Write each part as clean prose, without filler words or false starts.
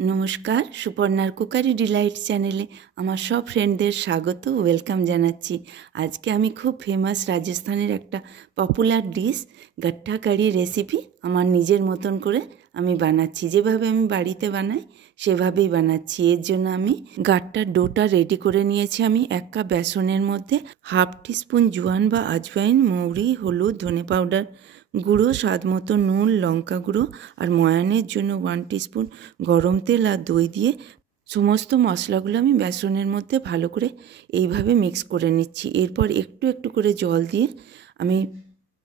নমস্কার, সুপর্ণার cookery Deloitte চ্যানেলে আমার সব ফ্রেন্ডদের স্বাগত ওয়েলকাম জানাচ্ছি। আজকে আমি খুব ফেমাস রাজস্থানের একটা পপুলার ডিশ গাট্টা কারি রেসিপি আমার নিজের মতন করে আমি বানাচ্ছি। যেভাবে আমি বাড়িতে বানাই সেভাবেই বানাচ্ছি। এর জন্য আমি গাট্টার ডোটা রেডি করে নিয়েছি। আমি 1 কাপ বেসনের মধ্যে হাফ টিস্পুন জোয়ান বা আজওয়াইন, মৌরি, হলুদ, ধনে পাউডার গুঁড়ো, স্বাদ মতো নুন, লঙ্কা গুঁড়ো আর ময়ানের জন্য 1 টিস্পুন গরম তেল আর দই দিয়ে সমস্ত মশলাগুলো আমি বেসনের মধ্যে ভালো করে এইভাবে মিক্স করে নিচ্ছি। এরপর একটু একটু করে জল দিয়ে আমি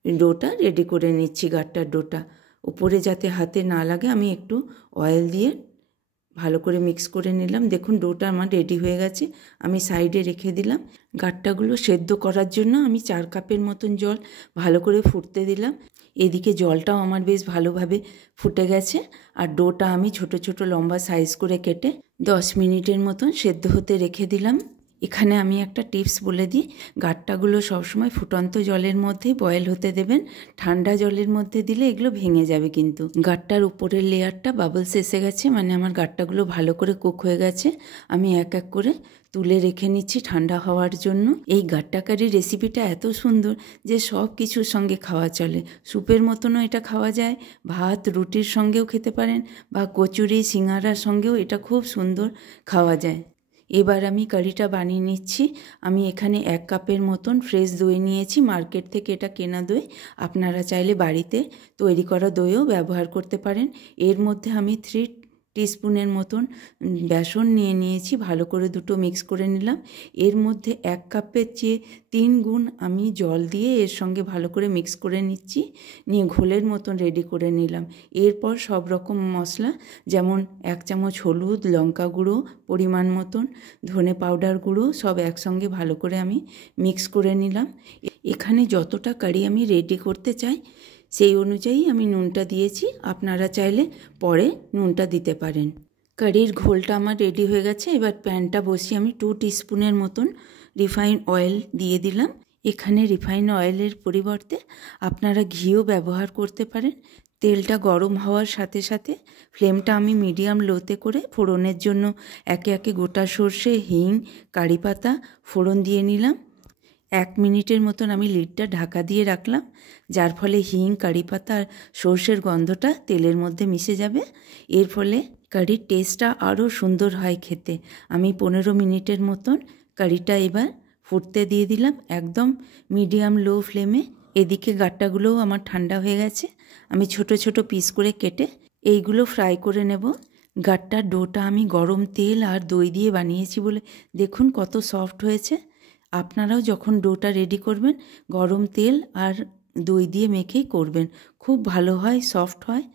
ডোটা রেডি করে নিচ্ছি। গাট্টার ডোটা উপরে যাতে হাতে না লাগে আমি একটু অয়েল দিয়ে ভালো করে মিক্স করে নিলাম। দেখুন ডোটা আমার রেডি হয়ে গেছে, আমি সাইডে রেখে দিলাম। গাট্টাগুলো সেদ্ধ করার জন্য আমি 4 কাপের মতন জল ভালো করে ফুটতে দিলাম। এদিকে জলটাও আমার বেশ ভালোভাবে ফুটে গেছে আর ডোটা আমি ছোট ছোট লম্বা সাইজ করে কেটে 10 মিনিটের মতন সেদ্ধ হতে রেখে দিলাম। এখানে আমি একটা টিপস বলে দিই, গাট্টাগুলো সবসময় ফুটন্ত জলের মধ্যেই বয়েল হতে দেবেন। ঠান্ডা জলের মধ্যে দিলে এগুলো ভেঙে যাবে। কিন্তু গাট্টার উপরের লেয়ারটা বাবলস এসে গেছে, মানে আমার গাট্টাগুলো ভালো করে কুক হয়ে গেছে। আমি এক এক করে তুলে রেখে নিচ্ছি ঠান্ডা হওয়ার জন্য। এই গাট্টা কারি রেসিপিটা এত সুন্দর যে সব কিছুর সঙ্গে খাওয়া চলে। স্যুপের মতনও এটা খাওয়া যায়, ভাত রুটির সঙ্গেও খেতে পারেন বা কচুরি সিঙ্গারার সঙ্গেও এটা খুব সুন্দর খাওয়া যায়। এবার আমি কারিটা বানিয়ে নিচ্ছি। আমি এখানে 1 কাপের মতন ফ্রেশ দই নিয়েছি, মার্কেট থেকে এটা কেনা দই। আপনারা চাইলে বাড়িতে তৈরি করা দইও ব্যবহার করতে পারেন। এর মধ্যে আমি 3 টিস্পুনের মতন বেসন নিয়ে নিয়েছি, ভালো করে দুটো মিক্স করে নিলাম। এর মধ্যে 1 কাপের চেয়ে 3 গুণ আমি জল দিয়ে এর সঙ্গে ভালো করে মিক্স করে নিচ্ছি, নিয়ে ঘোলের মতন রেডি করে নিলাম। এরপর সব রকম মশলা যেমন 1 চামচ হলুদ, লঙ্কা গুঁড়ো, পরিমাণ মতন ধনে পাউডার গুঁড়ো সব একসঙ্গে ভালো করে আমি মিক্স করে নিলাম। এখানে যতটা কারি আমি রেডি করতে চাই সেই অনুযায়ী আমি নুনটা দিয়েছি, আপনারা চাইলে পরে নুনটা দিতে পারেন। কারির ঘোলটা আমার রেডি হয়ে গেছে। এবার প্যানটা বসিয়ে আমি 2 টিস্পুনের মতন রিফাইন অয়েল দিয়ে দিলাম। এখানে রিফাইন অয়েলের পরিবর্তে আপনারা ঘিও ব্যবহার করতে পারেন। তেলটা গরম হওয়ার সাথে সাথে ফ্লেমটা আমি মিডিয়াম লোতে করে ফোড়নের জন্য একে একে গোটা সর্ষে, হিং, কারি পাতা ফোড়ন দিয়ে নিলাম। 1 মিনিটের মতন আমি লিডটা ঢাকা দিয়ে রাখলাম, যার ফলে হিং, কারি পাতা আর সর্ষের গন্ধটা তেলের মধ্যে মিশে যাবে। এর ফলে কারির টেস্টটা আরও সুন্দর হয় খেতে। আমি 15 মিনিটের মতন কারিটা এবার ফুটতে দিয়ে দিলাম একদম মিডিয়াম লো ফ্লেমে। এদিকে গাট্টাগুলোও আমার ঠান্ডা হয়ে গেছে। আমি ছোট ছোট পিস করে কেটে এইগুলো ফ্রাই করে নেব। গাট্টার ডোটা আমি গরম তেল আর দই দিয়ে বানিয়েছি বলে দেখুন কত সফট হয়েছে। আপনারাও যখন ডোটা রেডি করবেন গরম তেল আর দই দিয়ে মেখেই করবেন, খুব ভালো হয়, সফট হয়।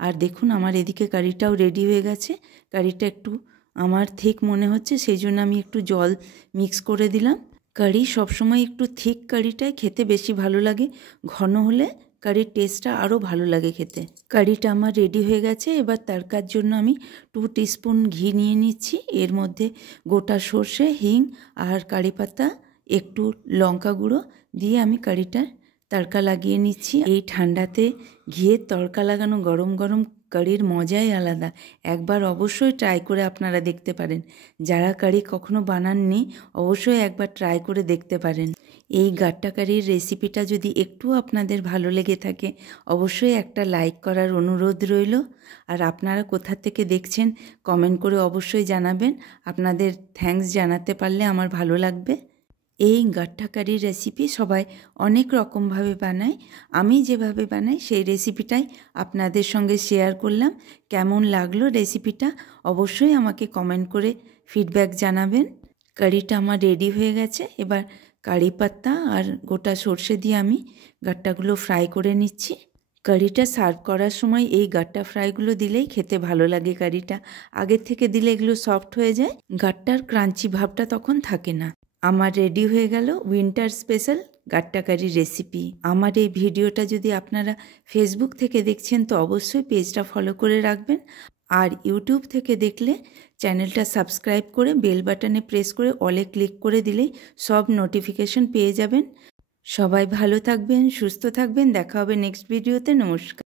আর দেখুন আমার এদিকে কারিটাও রেডি হয়ে গেছে। কারিটা একটু আমার থিক মনে হচ্ছে, সেই জন্য আমি একটু জল মিক্স করে দিলাম। কারি সবসময় একটু থিক কারিটাই খেতে বেশি ভালো লাগে, ঘন হলে কারির টেস্টটা আরও ভালো লাগে খেতে। কারিটা আমার রেডি হয়ে গেছে। এবার তড়কার জন্য আমি 2 টিস্পুন ঘি নিয়ে নিচ্ছি। এর মধ্যে গোটা সর্ষে, হিং আর কারি পাতা, একটু লঙ্কা গুঁড়ো দিয়ে আমি কারিটা তড়কা লাগিয়ে নিচ্ছি। এই ঠান্ডাতে ঘিয়ের তড়কা লাগানো গরম গরম কারির মজাই আলাদা। একবার অবশ্যই ট্রাই করে আপনারা দেখতে পারেন। যারা কারি কখনো বানাননি অবশ্যই একবার ট্রাই করে দেখতে পারেন। এই গাট্টা কারির রেসিপিটা যদি একটু আপনাদের ভালো লেগে থাকে অবশ্যই একটা লাইক করার অনুরোধ রইল। আর আপনারা কোথা থেকে দেখছেন কমেন্ট করে অবশ্যই জানাবেন। আপনাদের থ্যাঙ্কস জানাতে পারলে আমার ভালো লাগবে। এই গাট্টা কারির রেসিপি সবাই অনেক রকমভাবে বানায়, আমি যেভাবে বানাই সেই রেসিপিটাই আপনাদের সঙ্গে শেয়ার করলাম। কেমন লাগলো রেসিপিটা অবশ্যই আমাকে কমেন্ট করে ফিডব্যাক জানাবেন। কারিটা আমার রেডি হয়ে গেছে। এবার কারি পাতা আর গোটা সর্ষে দিয়ে আমি গাট্টাগুলো ফ্রাই করে নিচ্ছি। কারিটা সার্ভ করার সময় এই গাট্টা ফ্রাইগুলো দিলেই খেতে ভালো লাগে। কারিটা আগের থেকে দিলে এগুলো সফট হয়ে যায়, গাট্টার ক্রাঞ্চি ভাবটা তখন থাকে না। আমার রেডি হয়ে গেল উইন্টার স্পেশাল গাট্টা কারি রেসিপি। আমার এই ভিডিওটা যদি আপনারা ফেসবুক থেকে দেখছেন তো অবশ্যই পেজটা ফলো করে রাখবেন। আর ইউটিউব থেকে দেখলে চ্যানেলটা সাবস্ক্রাইব করে বেল বাটনে প্রেস করে অলে ক্লিক করে দিলেই সব নোটিফিকেশন পেয়ে যাবেন। সবাই ভালো থাকবেন, সুস্থ থাকবেন। দেখা হবে নেক্সট ভিডিওতে। নমস্কার।